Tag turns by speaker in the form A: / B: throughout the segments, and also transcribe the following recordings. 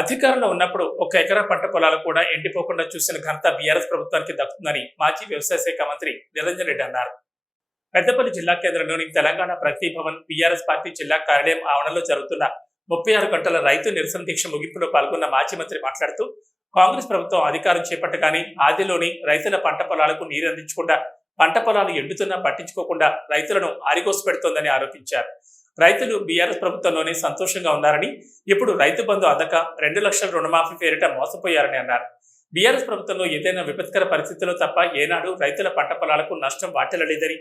A: అధికారంలో ఉన్నప్పుడు ఒక ఎకరా పంట పొలాలు కూడా ఎండిపోకుండా చూసిన ఘనత బీఆర్ఎస్ ప్రభుత్వానికి దక్కుతుందని మాజీ వ్యవసాయ శాఖ మంత్రి నిరంజన్ రెడ్డి అన్నారు. పెద్దపల్లి జిల్లా కేంద్రంలోని తెలంగాణ ప్రగతి భవన్ బీఆర్ఎస్ పార్టీ జిల్లా కార్యాలయం ఆవరణలో జరుగుతున్న ముప్పై ఆరు గంటల రైతు నిరసన దీక్ష ముగింపులో పాల్గొన్న మాజీ మంత్రి మాట్లాడుతూ కాంగ్రెస్ ప్రభుత్వం అధికారం చేపట్టగానే ఆదిలోని రైతుల పంట పొలాలకు నీరు అందించకుండా పంట పొలాలు ఎండుతున్నా పట్టించుకోకుండా రైతులను ఆరిగోసి పెడుతోందని ఆరోపించారు. రైతులు బీఆర్ఎస్ ప్రభుత్వంలోనే సంతోషంగా ఉన్నారని ఇప్పుడు రైతు బంధు అందక రెండు లక్షల రుణమాఫీ పేరిట మోసపోయారని అన్నారు. బీఆర్ఎస్ ప్రభుత్వంలో ఏదైనా విపత్కర పరిస్థితుల్లో తప్ప ఏనాడు రైతుల పంట పొలాలకు నష్టం వాటిల్లలేదని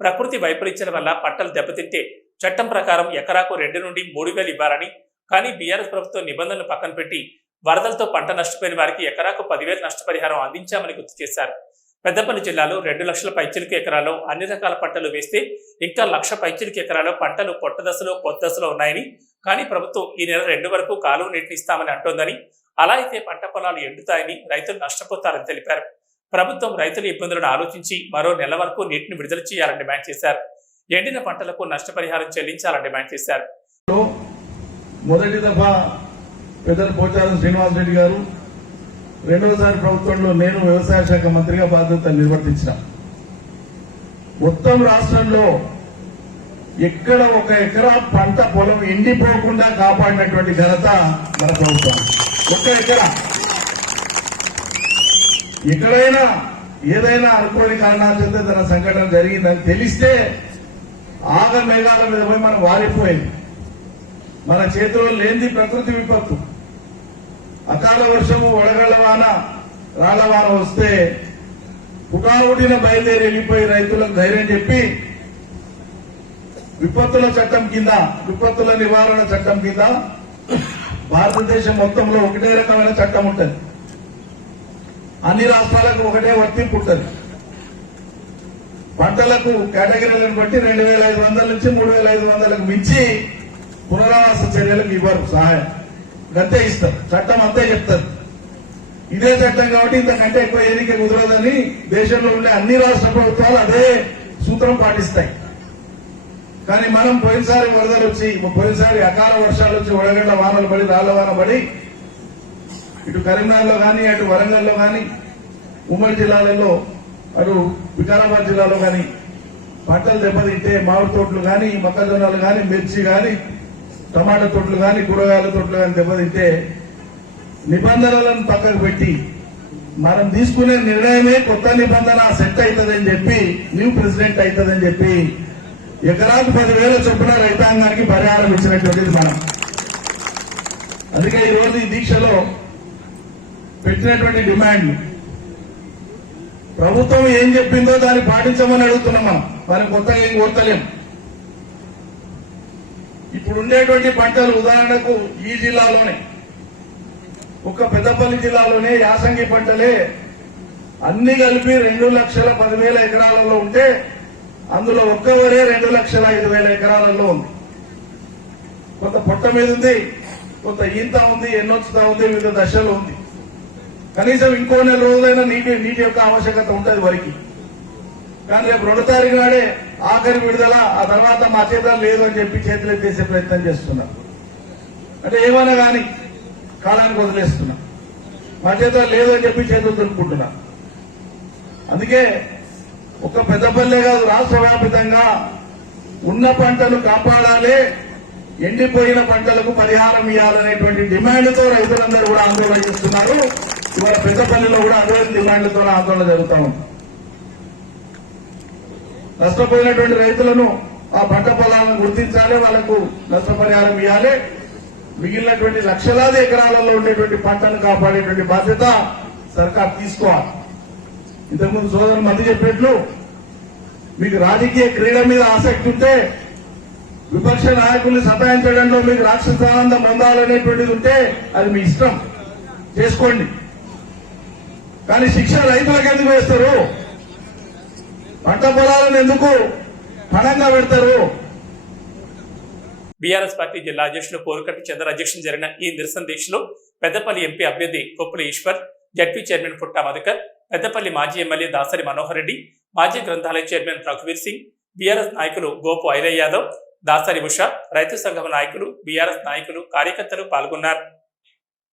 A: ప్రకృతి వైపరీత్యాల వల్ల పంటలు దెబ్బతింటే చట్టం ప్రకారం ఎకరాకు రెండు నుండి మూడు వేలు ఇవ్వాలని కానీ బీఆర్ఎస్ ప్రభుత్వం నిబంధనలు పక్కన పెట్టి వరదలతో పంట నష్టపోయిన వారికి ఎకరాకు పదివేలు నష్టపరిహారం అందించామని గుర్తు చేశారు. పెద్దపల్లి జిల్లాలో రెండు లక్షల పైచిలికి ఎకరాల్లో అన్ని రకాల పంటలు వేస్తే ఇంకా లక్ష పైచిలికి ఎకరాల్లో పంటలు పొట్ట దశలో కొత్త దశలో ఉన్నాయని. కానీ ప్రభుత్వం ఈ నెల రెండు వరకు కాలువ నీటిని ఇస్తామని అంటోందని. అలా అయితే పంట పొలాలు ఎండుతాయని రైతులు నష్టపోతారని తెలిపారు. ప్రభుత్వం రైతుల ఇబ్బందులను ఆలోచించి మరో నెల వరకు నీటిని విడుదల చేయాలని డిమాండ్ చేశారు. ఎండిన పంటలకు నష్టపరిహారం చెల్లించాలని డిమాండ్ చేశారు.
B: మొదటి దఫా పెద్దలు పోచారం శ్రీనివాస్ రెడ్డి గారు రెండవసారి ప్రభుత్వంలో నేను వ్యవసాయ శాఖ మంత్రిగా బాధ్యత నిర్వర్తించిన. మొత్తం రాష్ట్రంలో ఎక్కడ ఒక ఎకరా పంట పొలం ఎండిపోకుండా కాపాడినటువంటి ఘనత మన ప్రభుత్వం. ఒక ఎకరా. ఎక్కడైనా ఏదైనా అనుకోని కారణాల చేత తన సంఘటన జరిగిందని తెలిస్తే ఆగ మేఘాల మీద పోయి మనం వారిపోయింది. మన చేతిలో లేనిది ప్రకృతి విపత్తు. అకాల వర్షము వడగళ్ళ వాన రాళ్ళ వాన వస్తే పుకారుడిన బయలుదేరి వెళ్ళిపోయి రైతులకు ధైర్యం చెప్పి విపత్తుల చట్టం కింద విపత్తుల నివారణ చట్టం కింద భారతదేశం మొత్తంలో ఒకటే రకమైన చట్టం ఉంటుంది. అన్ని రాష్ట్రాలకు ఒకటే వర్తింపు ఉంటుంది. పంటలకు కేటగిరీలను బట్టి రెండు వేల ఐదు వందల నుంచి మూడు వేల ఐదు వందలకు మించి పునరావాస చర్యలకు ఇవ్వరు సహాయం. అంతే ఇస్తారు చట్టం అంతే చెప్తారు ఇదే చట్టం కాబట్టి ఇంతకంటే ఎక్కువ ఏరిక కుదరదని దేశంలో ఉండే అన్ని రాష్ట్ర ప్రభుత్వాలు అదే సూత్రం పాటిస్తాయి. కానీ మనం పోయినసారి వరదలు వచ్చి పోయినసారి అకాల వర్షాలు వచ్చి వడగండ్ల వానలు పడి రాళ్ళ వాన పడి ఇటు కరీంనగర్లో కానీ అటు వరంగల్లో కానీ ఉమ్మడి జిల్లాలలో అటు వికారాబాద్ జిల్లాలో కానీ పంటలు దెబ్బతింటే మామిడి తోటలు కానీ మొక్కజొన్నలు కానీ మిర్చి కానీ టమాటా తోటలు కానీ కూరగాయల తోటలు కానీ దెబ్బతింటే నిబంధనలను పక్కకు పెట్టి మనం తీసుకునే నిర్ణయమే కొత్త నిబంధన సెట్ అవుతుందని చెప్పి న్యూ ప్రెసిడెంట్ అవుతుందని చెప్పి ఎకరాకు పదివేల చొప్పున రైతాంగానికి పరిహారం ఇచ్చినటువంటిది మనం. అందుకే ఈ రోజు ఈ దీక్షలో పెట్టినటువంటి డిమాండ్. ప్రభుత్వం ఏం చెప్పిందో దాన్ని పాటించమని అడుగుతున్నాం మనం. మనం కొత్తగా ఏం కోరతలేం. ఇప్పుడు ఉండేటువంటి పంటలు ఉదాహరణకు ఈ జిల్లాలోనే ఒక పెద్దపల్లి జిల్లాలోనే యాసంగి పంటలే అన్ని కలిపి రెండు లక్షల పదివేల ఎకరాలలో ఉంటే అందులో ఒక్క వరే రెండు లక్షల ఐదు వేల ఎకరాలలో ఉంది. కొంత పొట్ట మీద ఉంది కొంత ఈంత ఉంది ఎన్నొచ్చుతా ఉంది వివిధ దశలో ఉంది. కనీసం ఇంకో నెల రోజులైనా నీటి నీటి యొక్క ఆవశ్యకత ఉంటుంది వరకు. కానీ రేపు రెండు తారీఖు నాడే ఆఖరి విడుదల ఆ తర్వాత మా చేతులు లేదు అని చెప్పి చేతులు ఎత్తేసే ప్రయత్నం చేస్తున్నారు అంటే ఏమైనా కానీ కాలానికి వదిలేస్తున్నా. మా చేతులు లేదు అని చెప్పి చేతులు దులుపుకుంటున్నా అందుకే ఒక పెద్దపల్లె కాదు రాష్ట్ర ఉన్న పంటలు కాపాడాలి ఎండిపోయిన పంటలకు పరిహారం ఇవ్వాలనేటువంటి డిమాండ్తో రైతులందరూ కూడా ఆందోళన చేస్తున్నారు. ఇవాళ పెద్దపల్లిలో కూడా అదే డిమాండ్లతో ఆందోళన జరుగుతా ఉంది. నష్టపోయినటువంటి రైతులను ఆ పంట పొలాలను గుర్తించాలి వాళ్ళకు నష్టపరిహారం ఇవ్వాలి. మిగిలినటువంటి లక్షలాది ఎకరాలలో ఉండేటువంటి పంటను కాపాడేటువంటి బాధ్యత సర్కార్ తీసుకోవాలి. ఇంతకుముందు సోదరు మంది చెప్పినట్లు మీకు రాజకీయ క్రీడ మీద ఆసక్తి ఉంటే విపక్ష నాయకుల్ని సతాయించడంలో మీకు రాక్షసానందం పొందాలనేటువంటిది ఉంటే అది మీ ఇష్టం. చేసుకోండి. కానీ శిక్ష రైతులకు ఎందుకు వేస్తారు? పంట పొలాలను ఎందుకు పణంగా పెడతారు?
A: బీఆర్ఎస్ పార్టీ జిల్లా అధ్యక్షులు కోరుకట్టి చంద్ర అధ్యక్షులు జరిగిన ఈ నిరసన దీక్షలో పెద్దపల్లి ఎంపీ అభ్యర్థి కొప్పుల ఈశ్వర్ జడ్పీ చైర్మన్ పుట్టా మధుకర్ పెద్దపల్లి మాజీ ఎమ్మెల్యే దాసరి మనోహర్ రెడ్డి మాజీ గ్రంథాలయ చైర్మన్ రఘువీర్ సింగ్ బీఆర్ఎస్ నాయకులు గోపు ఐలయ్య యాదవ్ దాసరి ఉష రైతు సంఘం నాయకులు బీఆర్ఎస్ నాయకులు కార్యకర్తలు పాల్గొన్నారు.